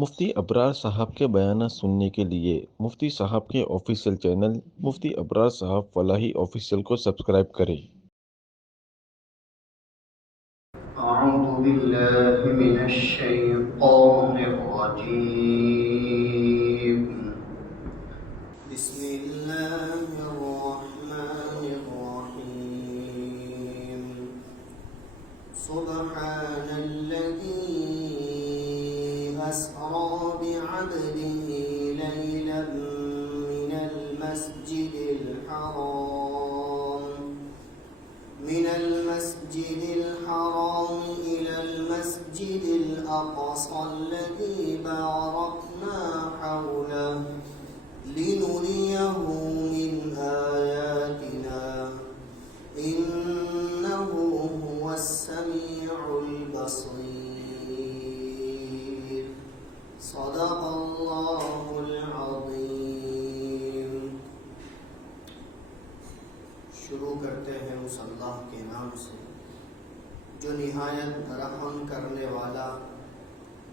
مفتی ابرار صاحب کے بیانات سننے کے لیے مفتی صاحب کے آفیشیل چینل مفتی ابرار صاحب فلاحی آفیشیل کو سبسکرائب کریں۔ اعوذ باللہ من الشیطان الرجیم بسم اللہ الرحمن الرحیم سبحان الذی اسری بعبده لیلا من المسجد الحرام إلى المسجد الأقصى الذي باركنا حوله لنريه من آياتنا إنه هو السميع البصير صدق الله العظيم۔ شروع کرتے ہیں اس اللہ کے نام سے جو نہایت رحم کرنے والا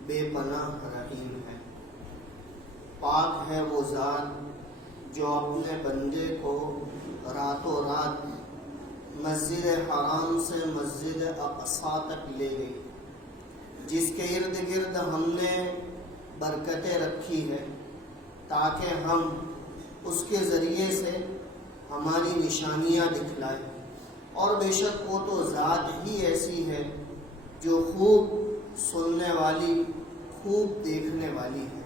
بے پناہ رحیم ہے۔ پاک ہے وہ ذات جو اپنے بندے کو راتوں رات مسجد حرام سے مسجد اقصیٰ تک لے گئی، جس کے ارد گرد ہم نے برکتیں رکھی ہے تاکہ ہم اس کے ذریعے سے ہماری نشانیاں دکھلائے، اور بے شک وہ تو ذات ہی ایسی ہے جو خوب سننے والی خوب دیکھنے والی ہے۔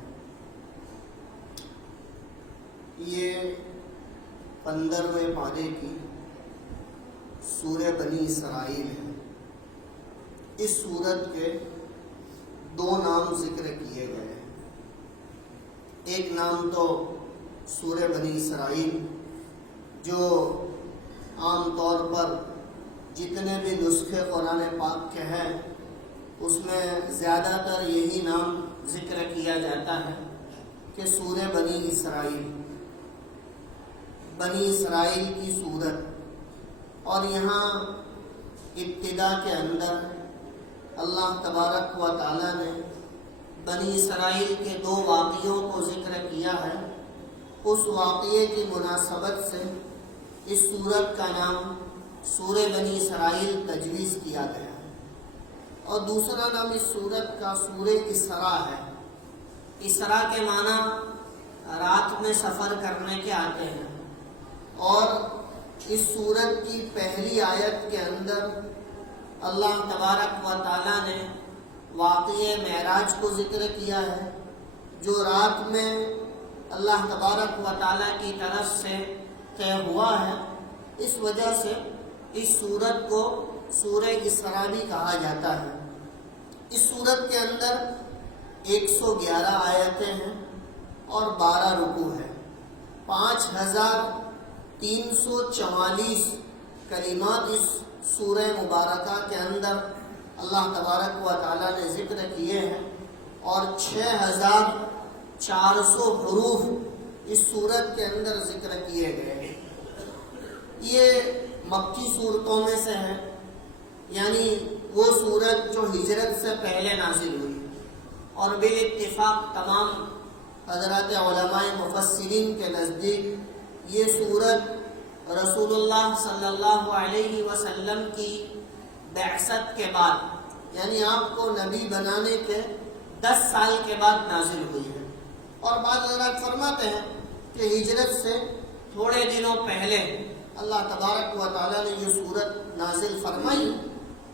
یہ 15ویں پارے کی سورہ بنی اسرائیل ہے۔ اس سورت کے 2 نام ذکر کیے گئے ہیں۔ ایک نام تو سورہ بنی اسرائیل جو عام طور پر جتنے بھی نسخے قرآن پاک کے ہیں اس میں زیادہ تر یہی نام ذکر کیا جاتا ہے کہ سورہ بنی اسرائیل کی سورت، اور یہاں ابتدا کے اندر اللہ تبارک و تعالی نے بنی اسرائیل کے 2 واقعوں کو ذکر کیا ہے۔ اس واقعے کی مناسبت سے اس سورت کا نام سورہ بنی اسرائیل تجویز کیا گیا ہے، اور دوسرا نام اس سورت کا سورہ اسراء ہے۔ اسراء کے معنی رات میں سفر کرنے کے آتے ہیں، اور اس سورت کی پہلی آیت کے اندر اللہ تبارک و تعالی نے واقعہ معراج کو ذکر کیا ہے جو رات میں اللہ تبارک و تعالی کی طرف سے طے ہوا ہے۔ اس وجہ سے اس سورت کو سورہ اسراء بھی کہا جاتا ہے۔ اس سورت کے اندر 111 آیتیں ہیں اور 12 رکوع ہیں۔ 5344 کلمات اس سورہ مبارکہ کے اندر اللہ تبارک و تعالی نے ذکر کیے ہیں، اور 6400 حروف اس سورت کے اندر ذکر کیے گئے ہیں۔ یہ مکی صورتوں میں سے ہے، یعنی وہ سورت جو ہجرت سے پہلے نازل ہوئی، اور بالاتفاق تمام حضرات علماء مفسرین کے نزدیک یہ سورت رسول اللہ صلی اللہ علیہ وسلم کی بعثت کے بعد، یعنی آپ کو نبی بنانے کے 10 سال کے بعد نازل ہوئی ہے۔ اور بعض حضرات فرماتے ہیں کہ ہجرت سے تھوڑے دنوں پہلے اللہ تبارک و تعالیٰ نے یہ سورت نازل فرمائی۔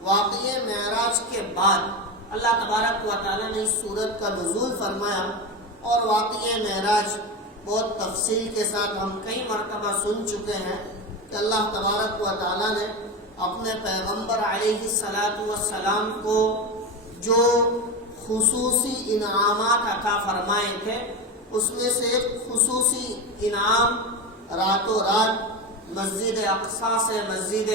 واقعہ معراج کے بعد اللہ تبارک و تعالیٰ نے اس سورت کا نزول فرمایا، اور واقعہ معراج بہت تفصیل کے ساتھ ہم کئی مرتبہ سن چکے ہیں کہ اللہ تبارک و تعالیٰ نے اپنے پیغمبر علیہ السلام کو جو خصوصی انعامات عطا فرمائے تھے، اس میں سے ایک خصوصی انعام راتوں رات مسجد اقصیٰ سے مسجد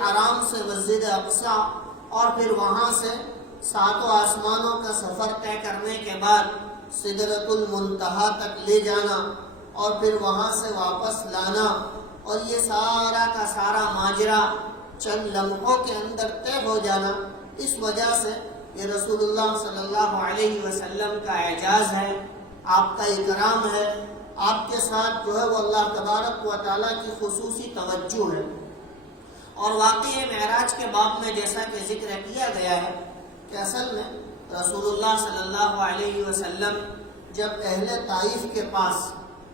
حرام سے مسجد اقصیٰ، اور پھر وہاں سے 7 آسمانوں کا سفر طے کرنے کے بعد سدرۃ المنتہا تک لے جانا، اور پھر وہاں سے واپس لانا، اور یہ سارا کا سارا ماجرا چند لمحوں کے اندر طے ہو جانا۔ اس وجہ سے یہ رسول اللہ صلی اللہ علیہ وسلم کا اعجاز ہے، آپ کا اکرام ہے، آپ کے ساتھ جو ہے وہ اللہ تبارک و تعالیٰ کی خصوصی توجہ ہے۔ اور واقعی معراج کے باب میں جیسا کہ ذکر کیا گیا ہے کہ اصل میں رسول اللہ صلی اللہ علیہ وسلم جب اہل طائف کے پاس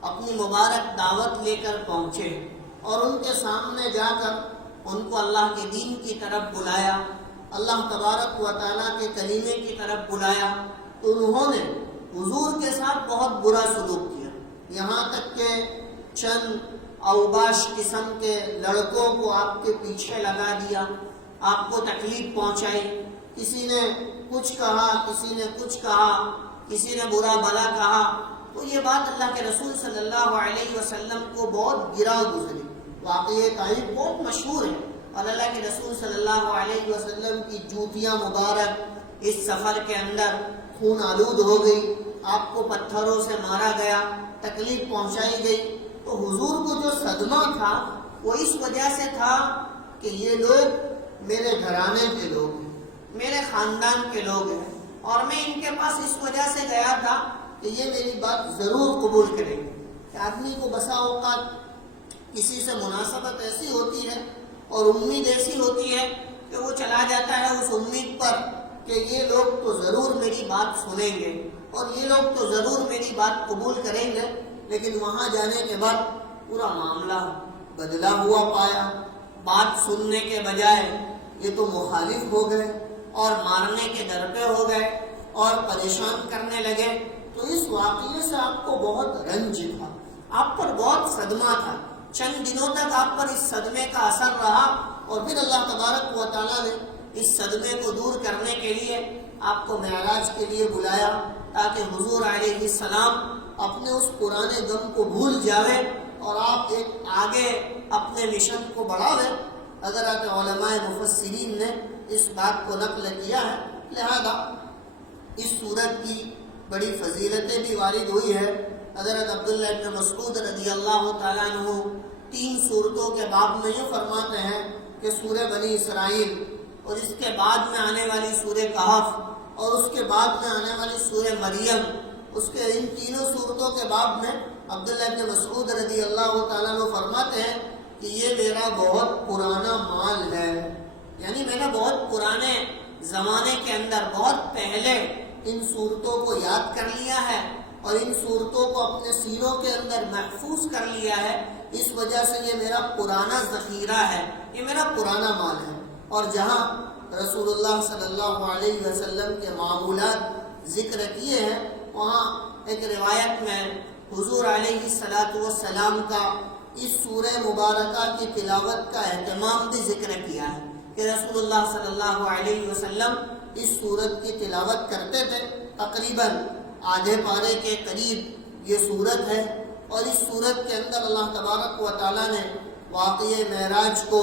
اپنی مبارک دعوت لے کر پہنچے اور ان کے سامنے جا کر ان کو اللہ کے دین کی طرف بلایا، اللہ تبارک و تعالیٰ کے کلیمے کی طرف بلایا، تو انہوں نے حضور کے ساتھ بہت برا سلوک کیا، یہاں تک کہ چند اوباش قسم کے لڑکوں کو آپ کے پیچھے لگا دیا، آپ کو تکلیف پہنچائی، کسی نے کچھ کہا، کسی نے کچھ کہا، کسی نے برا بھلا کہا۔ تو یہ بات اللہ کے رسول صلی اللہ علیہ وسلم کو بہت گرا گزری۔ واقعہ طائف بہت مشہور ہے اور اللہ کے رسول صلی اللہ علیہ وسلم کی جوتیاں مبارک اس سفر کے اندر خون آلود ہو گئی، آپ کو پتھروں سے مارا گیا، تکلیف پہنچائی گئی۔ تو حضور کو جو صدمہ تھا وہ اس وجہ سے تھا کہ یہ لوگ میرے گھرانے کے لوگ ہیں، میرے خاندان کے لوگ ہیں، اور میں ان کے پاس اس وجہ سے گیا تھا کہ یہ میری بات ضرور قبول کریں گے۔ کہ آدمی کو بسا اوقات کسی سے مناسبت ایسی ہوتی ہے اور امید ایسی ہوتی ہے کہ وہ چلا جاتا ہے اس امید پر کہ یہ لوگ تو ضرور میری بات سنیں گے اور یہ لوگ تو ضرور میری بات قبول کریں گے، لیکن وہاں جانے کے بعد پورا معاملہ بدلا ہوا پایا۔ بات سننے کے بجائے یہ تو مخالف ہو گئے اور مارنے کے در پہ ہو گئے اور پریشان کرنے لگے۔ تو اس واقعے سے آپ کو بہت رنج تھا، آپ پر بہت صدمہ تھا، چند دنوں تک آپ پر اس صدمے کا اثر رہا، اور پھر اللہ تبارک و تعالیٰ نے اس صدمے کو دور کرنے کے لیے آپ کو معراج کے لیے بلایا تاکہ حضور علیہ السلام اپنے اس پرانے غم کو بھول جاوے اور آپ ایک آگے اپنے مشن کو بڑھاوے۔ حضرات علماء مفسرین نے اس بات کو نقل کیا ہے، لہذا اس سورت کی بڑی فضیلتیں بھی وارد ہوئی ہے۔ حضرت عبداللہ ابن مسعود رضی اللہ تعالیٰ عنہ 3 سورتوں کے باب میں یہ فرماتے ہیں کہ سورہ بنی اسرائیل اور اس کے بعد میں آنے والی سورہ کہف اور اس کے بعد میں آنے والی سورہ مریم، اس کے ان تینوں سورتوں کے باب میں عبداللہ ابن مسعود رضی اللہ تعالیٰ عنہ فرماتے ہیں کہ یہ میرا بہت پرانا مال ہے، یعنی میں نے بہت پرانے زمانے کے اندر بہت پہلے ان صورتوں کو یاد کر لیا ہے اور ان صورتوں کو اپنے سینوں کے اندر محفوظ کر لیا ہے، اس وجہ سے یہ میرا پرانا ذخیرہ ہے، یہ میرا پرانا مال ہے۔ اور جہاں رسول اللہ صلی اللہ علیہ وسلم کے معمولات ذکر کیے ہیں، وہاں ایک روایت میں حضور علیہ السلام کا اس سورہ مبارکہ کی تلاوت کا اہتمام بھی ذکر کیا ہے کہ رسول اللہ صلی اللہ علیہ وسلم اس سورت کی تلاوت کرتے تھے۔ تقریباً آدھے پارے کے قریب یہ سورت ہے، اور اس سورت کے اندر اللہ تبارک و تعالیٰ نے واقعہ معراج کو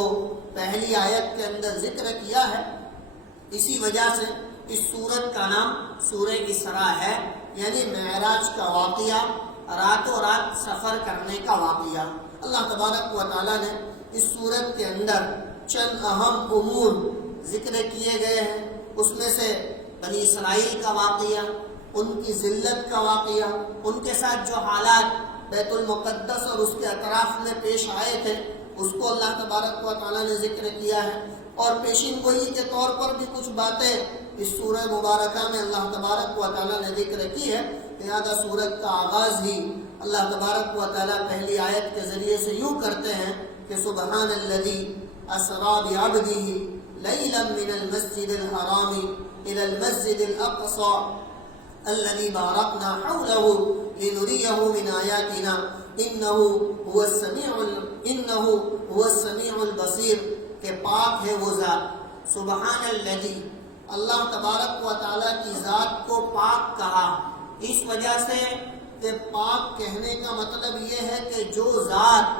پہلی آیت کے اندر ذکر کیا ہے۔ اسی وجہ سے اس سورت کا نام سورہ اسراء ہے، یعنی معراج کا واقعہ، راتوں رات سفر کرنے کا واقعہ۔ اللہ تبارک و تعالیٰ نے اس سورت کے اندر چند اہم امور ذکر کیے گئے ہیں، اس میں سے بنی اسرائیل کا واقعہ، ان کی ذلت کا واقعہ، ان کے ساتھ جو حالات بیت المقدس اور اس کے اطراف میں پیش آئے تھے اس کو اللہ تبارک و تعالیٰ نے ذکر کیا ہے، اور پیشین گوئی کے طور پر بھی کچھ باتیں اس سورہ مبارکہ میں اللہ تبارک و تعالیٰ نے ذکر کی ہے۔ لہذا سورت کا آغاز ہی اللہ تبارک و تعالیٰ پہلی آیت کے ذریعے سے یوں کرتے ہیں کہ سبحان الذی اسریٰ بعبدہ لیلا من المسجد الحرام الى المسجد الاقصى الذي باركنا حوله لنريه من آياتنا إنه هو السميع البصير، کہ پاک ہے وہ ذات، سبحان الذی، اللہ تبارک و تعالیٰ کی ذات کو پاک کہا، اس وجہ سے کہ پاک کہنے کا مطلب یہ ہے کہ جو ذات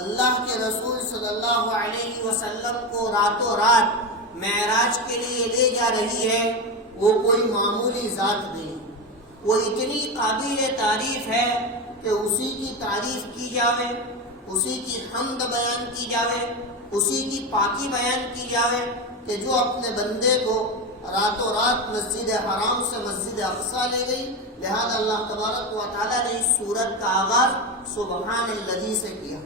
اللہ کے رسول صلی اللہ علیہ وسلم کو راتوں رات معراج کے لیے لے جا رہی ہے وہ کوئی معمولی ذات نہیں، وہ اتنی قابل تعریف ہے کہ اسی کی تعریف کی جاوے، اسی کی حمد بیان کی جاوے، اسی کی پاکی بیان کی جاوے کہ جو اپنے بندے کو راتوں رات مسجد حرام سے مسجد اقصی لے گئی. لہذا اللہ تبارک و تعالیٰ نے اس سورت کا آغاز سبحان الذی سے کیا.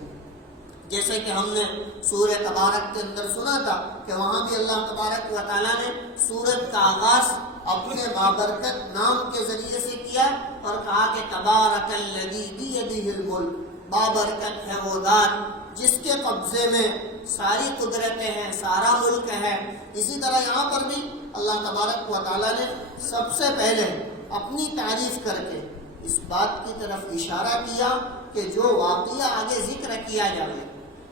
جیسے کہ ہم نے سورہ تبارک کے اندر سنا تھا کہ وہاں بھی اللہ تبارک و تعالیٰ نے سورت کا آغاز اپنے بابرکت نام کے ذریعے سے کیا اور کہا کہ تبارک الذی بیدہ الملک، بابرکت ہے وہ ذات جس کے قبضے میں ساری قدرتیں ہیں، سارا ملک ہے. اسی طرح یہاں پر بھی اللہ تبارک و تعالیٰ نے سب سے پہلے اپنی تعریف کر کے اس بات کی طرف اشارہ کیا کہ جو واقعہ آگے ذکر کیا جائے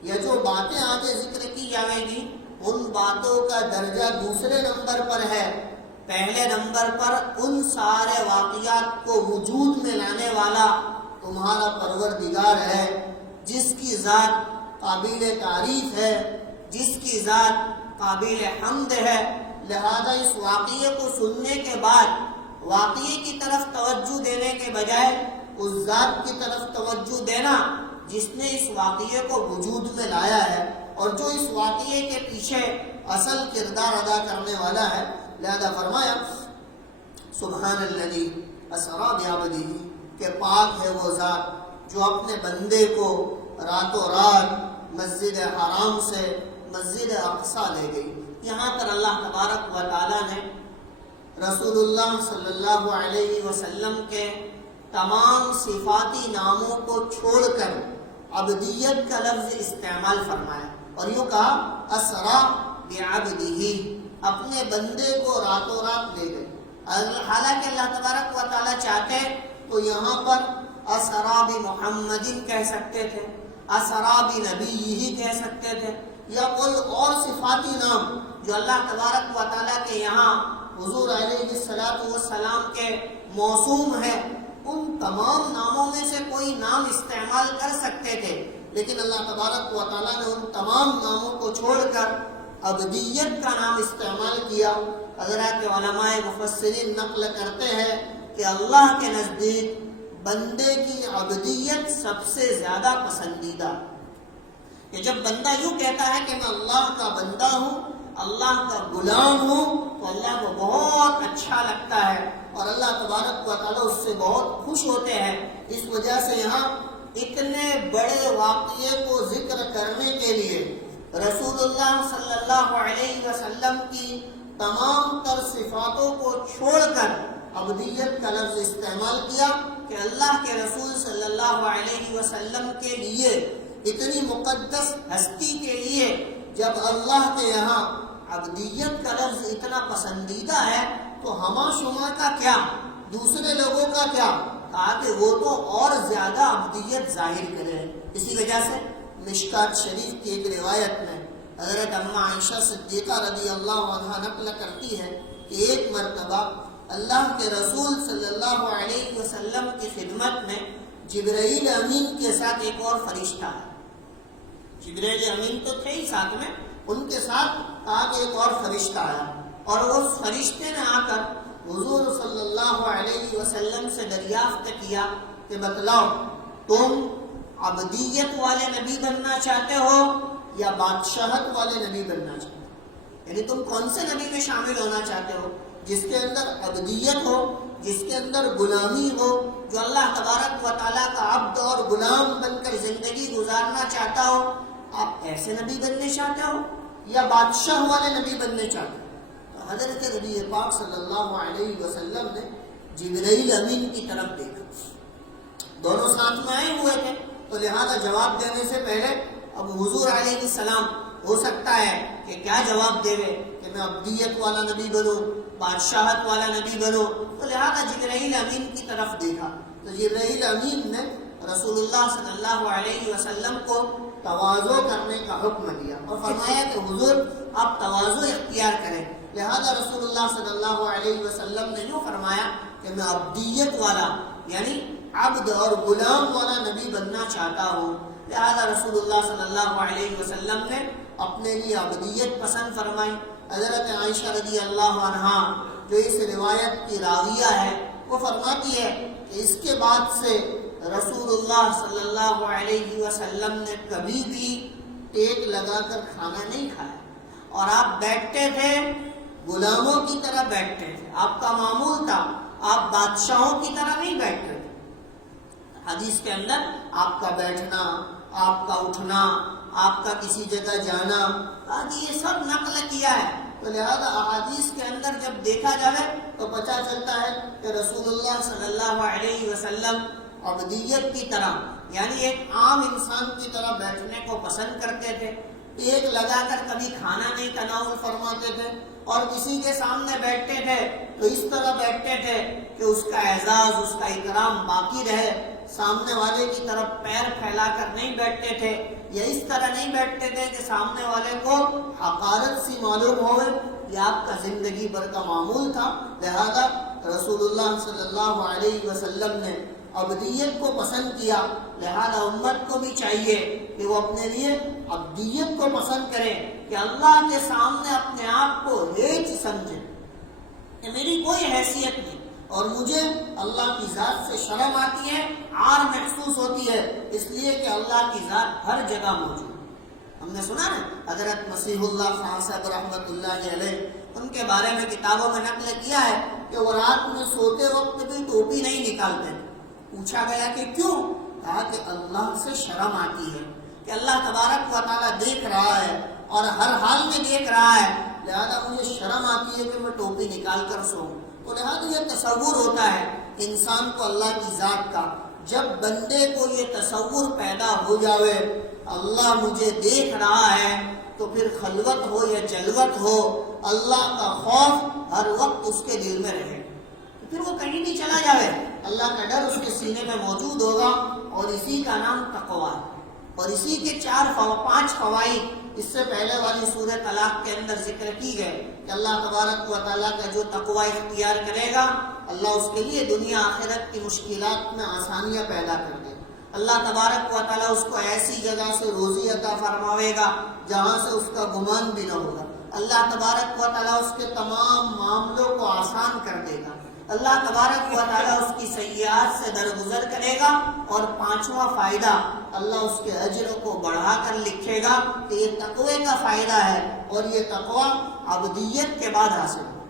یا جو باتیں آگے ذکر کی جائیں گی ان باتوں کا درجہ دوسرے نمبر پر ہے. پہلے نمبر پر ان سارے واقعات کو وجود میں لانے والا تمہارا پروردگار ہے، جس کی ذات قابل تعریف ہے، جس کی ذات قابل حمد ہے. لہذا اس واقعے کو سننے کے بعد واقعے کی طرف توجہ دینے کے بجائے اس ذات کی طرف توجہ دینا جس نے اس واقعے کو وجود میں لایا ہے اور جو اس واقعے کے پیچھے اصل کردار ادا کرنے والا ہے. لہذا فرمایا سبحان الذی اسری بعبدہ کہ پاک ہے وہ ذات جو اپنے بندے کو راتوں رات مسجد حرام سے مسجد اقصی لے گئی. یہاں پر اللہ تبارک و تعالیٰ نے رسول اللہ صلی اللہ علیہ وسلم کے تمام صفاتی ناموں کو چھوڑ کر عبدیت کا لفظ استعمال فرمایا اور یوں کہا اسری بعبدہ، اپنے بندے کو راتوں رات لے گئے. حالانکہ اللہ تبارک و تعالیٰ چاہتے تو یہاں پر اسری بمحمد کہہ سکتے تھے، اسری بنبیہ کہہ سکتے تھے، یا کوئی اور صفاتی نام جو اللہ تبارک و تعالیٰ کے یہاں حضور علیہ السلام کے موسوم ہے ان تمام ناموں میں سے کوئی نام استعمال کر سکتے تھے. لیکن اللہ تبارک و تعالیٰ نے ان تمام ناموں کو چھوڑ کر عبدیت کا نام استعمال کیا. حضرات علماء مفسرین نقل کرتے ہیں کہ اللہ کے نزدیک بندے کی عبدیت سب سے زیادہ پسندیدہ، کہ جب بندہ یوں کہتا ہے کہ میں اللہ کا بندہ ہوں، اللہ کا غلام ہوں، تو اللہ کو بہت اچھا لگتا ہے اور اللہ تبارک و تعالیٰ اس سے بہت خوش ہوتے ہیں. اس وجہ سے یہاں اتنے بڑے واقعے کو ذکر کرنے کے لیے رسول اللہ صلی اللہ علیہ وسلم کی تمام تر صفاتوں کو چھوڑ کر عبدیت کا لفظ استعمال کیا کہ اللہ کے رسول صلی اللہ علیہ وسلم کے لیے، اتنی مقدس ہستی کے لیے جب اللہ کے یہاں عبدیت کا لفظ اتنا پسندیدہ ہے تو ہما شما کا کیا، دوسرے لوگوں کا کیا، کہا کہ وہ تو اور زیادہ عبدیت ظاہر کرے. اسی وجہ سے مشکات شریف کی ایک روایت میں حضرت اماں عائشہ صدیقہ رضی اللہ عنہا نقل کرتی ہے کہ ایک مرتبہ اللہ کے رسول صلی اللہ علیہ وسلم کی خدمت میں جبرائیل امین کے ساتھ ایک اور فرشتہ ہے. جبرائیل امین تو تھے ہی ساتھ میں، ان کے ساتھ آگے ایک اور فرشتہ آیا اور اس فرشتے نے آ کر حضور صلی اللہ علیہ وسلم سے دریافت کیا کہ بتلاؤ تم عبدیت والے نبی بننا چاہتے ہو یا بادشاہت والے نبی بننا چاہتے ہو؟ یعنی تم کون سے نبی میں شامل ہونا چاہتے ہو، جس کے اندر عبدیت ہو، جس کے اندر غلامی ہو، جو اللہ تبارک و تعالیٰ کا عبد اور غلام بن کر زندگی گزارنا چاہتا ہو؟ آپ ایسے نبی بننے چاہتے ہو یا بادشاہ والے نبی بننے چاہتے ہو؟ تو حضرت نبی پاک صلی اللہ علیہ وسلم نے جبرائیل امین کی طرف دیکھا، دونوں ساتھ میں آئے ہوئے تھے، تو لہذا جواب دینے سے پہلے اب حضور علیہ السلام ہو سکتا ہے کہ کیا جواب دے کہ میں عبدیت والا نبی بنوں، بادشاہت والا نبی بنوں، تو لہذا جبرائیل امین کی طرف دیکھا. تو جبرائیل امین نے رسول اللہ صلی اللہ علیہ وسلم کو تواضع کرنے کا حکم دیا اور فرمایا کہ حضور آپ تواضع اختیار کریں. لہذا رسول اللہ صلی اللہ علیہ وسلم نے جو فرمایا کہ میں عبدیت والا یعنی عبد اور غلام والا نبی بننا چاہتا ہوں، لہذا رسول اللہ صلی اللہ علیہ وسلم نے اپنے لیے عبدیت پسند فرمائی. حضرت عائشہ رضی اللہ عنہا جو اس روایت کی راویہ ہے وہ فرماتی ہے کہ اس کے بعد سے رسول اللہ صلی اللہ علیہ وسلم نے کبھی بھی ٹیک لگا کر کھانا نہیں کھایا اور آپ بیٹھتے تھے غلاموں کی طرح بیٹھتے تھے. آپ کا معمول تھا آپ بادشاہوں کی طرح نہیں بیٹھتے تھے. حدیث کے اندر آپ کا بیٹھنا، آپ کا اٹھنا، آپ کا کسی جگہ جانا، یہ سب نقل کیا ہے. تو لہذا احادیث کے اندر جب دیکھا جائے تو پتہ چلتا ہے کہ رسول اللہ صلی اللہ علیہ وسلم عبدیت کی طرح، یعنی ایک عام انسان کی طرح بیٹھنے کو پسند کرتے تھے. ایک لگا کر کبھی کھانا نہیں تناول فرماتے تھے، اور کسی کے سامنے بیٹھتے تھے تو اس طرح بیٹھتے تھے کہ اس کا اعزاز، اس کا اکرام باقی رہے. سامنے والے کی طرف پیر پھیلا کر نہیں بیٹھتے تھے، یا اس طرح نہیں بیٹھتے تھے کہ سامنے والے کو حقارت سی معلوم ہوئے. یہ آپ کا زندگی بھر کا معمول تھا. لہذا رسول اللہ صلی اللہ علیہ وسلم نے عبدیت کو پسند کیا. لہذا امت کو بھی چاہیے کہ وہ اپنے لیے عبدیت کو پسند کرے، کہ اللہ کے سامنے اپنے آپ کو ہیچ سمجھے کہ میری کوئی حیثیت نہیں، اور مجھے اللہ کی ذات سے شرم آتی ہے، عار محسوس ہوتی ہے، اس لیے کہ اللہ کی ذات ہر جگہ موجود. ہم نے سنا نا حضرت مسیح اللہ خان صاحب رحمۃ اللہ علیہ، ان کے بارے میں کتابوں میں نقل کیا ہے کہ وہ رات میں سوتے وقت بھی ٹوپی نہیں نکالتے. پوچھا گیا کہ کیوں؟ کہا کہ اللہ سے شرم آتی ہے، کہ اللہ تبارک و تعالیٰ دیکھ رہا ہے اور ہر حال میں دیکھ رہا ہے، لہذا مجھے شرم آتی ہے کہ میں ٹوپی نکال کر سوؤں. تو لہذا یہ تصور ہوتا ہے انسان کو اللہ کی ذات کا. جب بندے کو یہ تصور پیدا ہو جاوے اللہ مجھے دیکھ رہا ہے، تو پھر خلوت ہو یا جلوت ہو، اللہ کا خوف ہر وقت اس کے دل میں رہے. پھر وہ کہیں نہیں چلا جاوے، اللہ کا ڈر اس کے سینے میں موجود ہوگا، اور اسی کا نام تقویٰ. اور اسی کے 5 فوائد اس سے پہلے والی سورہ طلاق کے اندر ذکر کی گئے کہ اللہ تبارک و تعالیٰ کا جو تقویٰ اختیار کرے گا اللہ اس کے لیے دنیا آخرت کی مشکلات میں آسانیاں پیدا کر دے. اللہ تبارک و تعالیٰ اس کو ایسی جگہ سے روزی عطا فرماوے گا جہاں سے اس کا گمان بھی نہ ہوگا. اللہ تبارک و تعالیٰ اس کے تمام معاملوں کو آسان کر دے گا. اللہ تبارک و تعالیٰ اس کی سیئات سے درگزر کرے گا. اور 5واں فائدہ، اللہ اس کے اجر کو بڑھا کر لکھے گا کہ یہ تقوی کا فائدہ ہے، اور یہ تقوی عبدیت کے بعد حاصل ہو.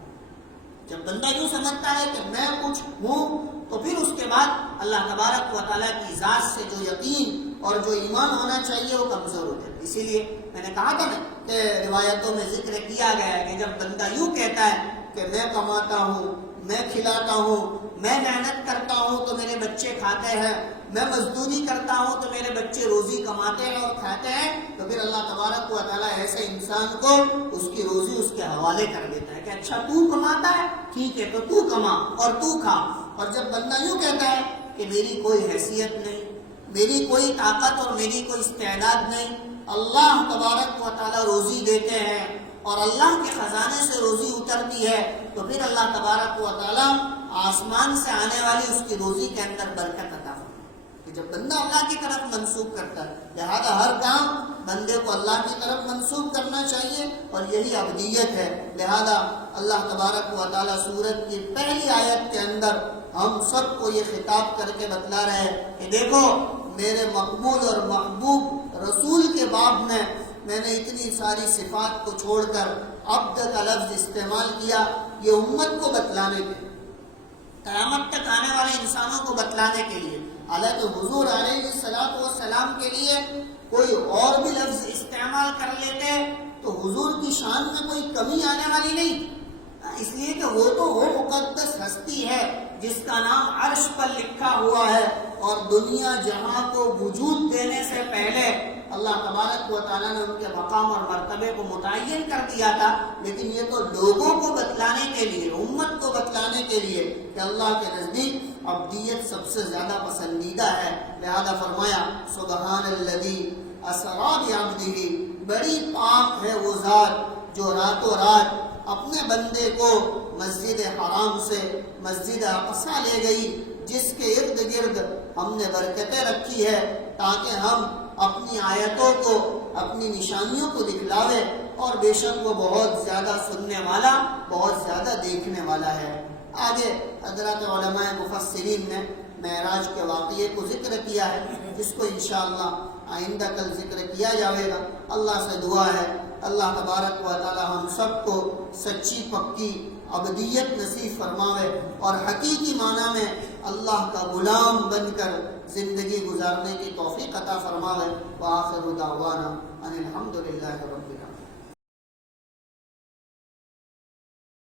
جب بندہ یوں سمجھتا ہے کہ میں کچھ ہوں، تو پھر اس کے بعد اللہ تبارک و تعالیٰ کی ذات سے جو یقین اور جو ایمان ہونا چاہیے وہ کمزور ہو جاتا ہے. اسی لیے میں نے کہا تھا نا کہ روایتوں میں ذکر کیا گیا ہے کہ جب بندہ یوں کہتا ہے کہ میں کماتا ہوں، میں کھلاتا ہوں، میں محنت کرتا ہوں تو میرے بچے کھاتے ہیں، میں مزدوری کرتا ہوں تو میرے بچے روزی کماتے ہیں اور کھاتے ہیں، تو پھر اللہ تبارک و تعالیٰ ایسے انسان کو اس کی روزی اس کے حوالے کر دیتا ہے کہ اچھا تو کماتا ہے، ٹھیک ہے تو تو کما اور تو کھا. اور جب بندہ یوں کہتا ہے کہ میری کوئی حیثیت نہیں، میری کوئی طاقت اور میری کوئی استعداد نہیں، اللہ تبارک و تعالیٰ روزی دیتے ہیں اور اللہ کے خزانے سے روزی اترتی ہے، تو پھر اللہ تبارک و تعالیٰ آسمان سے آنے والی اس کی روزی کے اندر برکت عطا فرماتا ہے. کہ جب بندہ اللہ کی طرف منسوب کرتا ہے، لہذا ہر کام بندے کو اللہ کی طرف منسوب کرنا چاہیے، اور یہی عبدیت ہے. لہذا اللہ تبارک و تعالیٰ سورت کی پہلی آیت کے اندر ہم سب کو یہ خطاب کر کے بتلا رہے ہیں کہ دیکھو میرے مقبول اور محبوب رسول کے باب میں نے اتنی ساری صفات کو چھوڑ کر عبد کا لفظ استعمال کیا، یہ امت کو بتلانے کے لیے، قیامت تک آنے والے انسانوں کو بتلانے کے لیے. حالانکہ حضور علیہ السلام کے لیے کوئی اور بھی لفظ استعمال کر لیتے تو حضور کی شان میں کوئی کمی آنے والی نہیں، اس لیے کہ وہ مقدس ہستی ہے جس کا نام عرش پر لکھا ہوا ہے، اور دنیا جہاں کو وجود دینے سے پہلے اللہ تبارک و تعالیٰ نے ان کے مقام اور مرتبے کو متعین کر دیا تھا. لیکن یہ تو لوگوں کو بتلانے کے لیے، امت کو بتلانے کے لیے کہ اللہ کے نزدیک عبدیت سب سے زیادہ پسندیدہ ہے. لہذا فرمایا سبحان الذی اسریٰ بعبدہ، بڑی پاک ہے وہ ذات جو راتوں رات اپنے بندے کو مسجد حرام سے مسجد اقصیٰ لے گئی، جس کے ارد گرد ہم نے برکتیں رکھی ہے تاکہ ہم اپنی آیتوں کو، اپنی نشانیوں کو دکھلاوے، اور بے شک وہ بہت زیادہ سننے والا، بہت زیادہ دیکھنے والا ہے. آگے حضرات علماء مفسرین نے معراج کے واقعے کو ذکر کیا ہے، جس کو انشاءاللہ آئندہ کل ذکر کیا جاوے گا. اللہ سے دعا ہے اللہ تبارک و تعالی ہم سب کو سچی پکی ابدیت نصیب فرماوے اور حقیقی معنی میں اللہ کا غلام بن کر زندگی گزارنے کی توفیق عطا فرماوے۔ وآخر دعوانا ان الحمد للہ رب العالمین۔